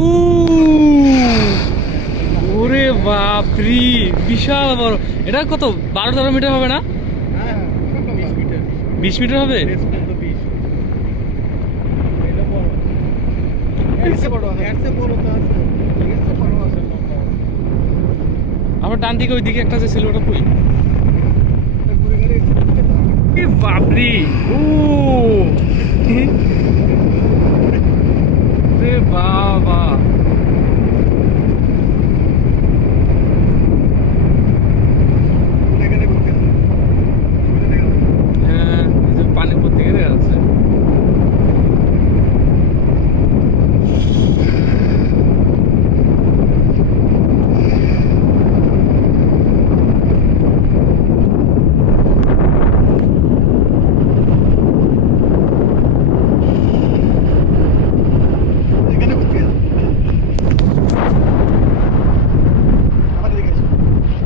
ও ওরে বাপরি, বিশাল বড়। এটা কত 12-13 মিটার হবে না? 20 মিটার হবে। আমার ডান দিকে ওইদিকে একটা যে ছিল ওটা কই? বাপরি, ও রে বাবা, হ্যাঁ পানির উপর থেকে দেখা যাচ্ছে।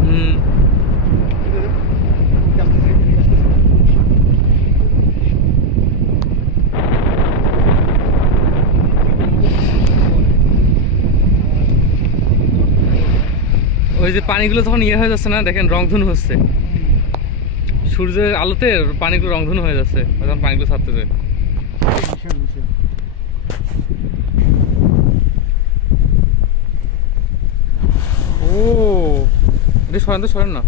হুম, ওই যে পানিগুলো তখন ইয়ে হয়ে যাচ্ছে না, দেখেন রংধনু হচ্ছে সূর্যের আলোতে, পানিগুলো রংধনু হয়ে যাচ্ছে যখন পানিগুলো ছাড়তেছে। ও এটা সরেন তো, সরেন না।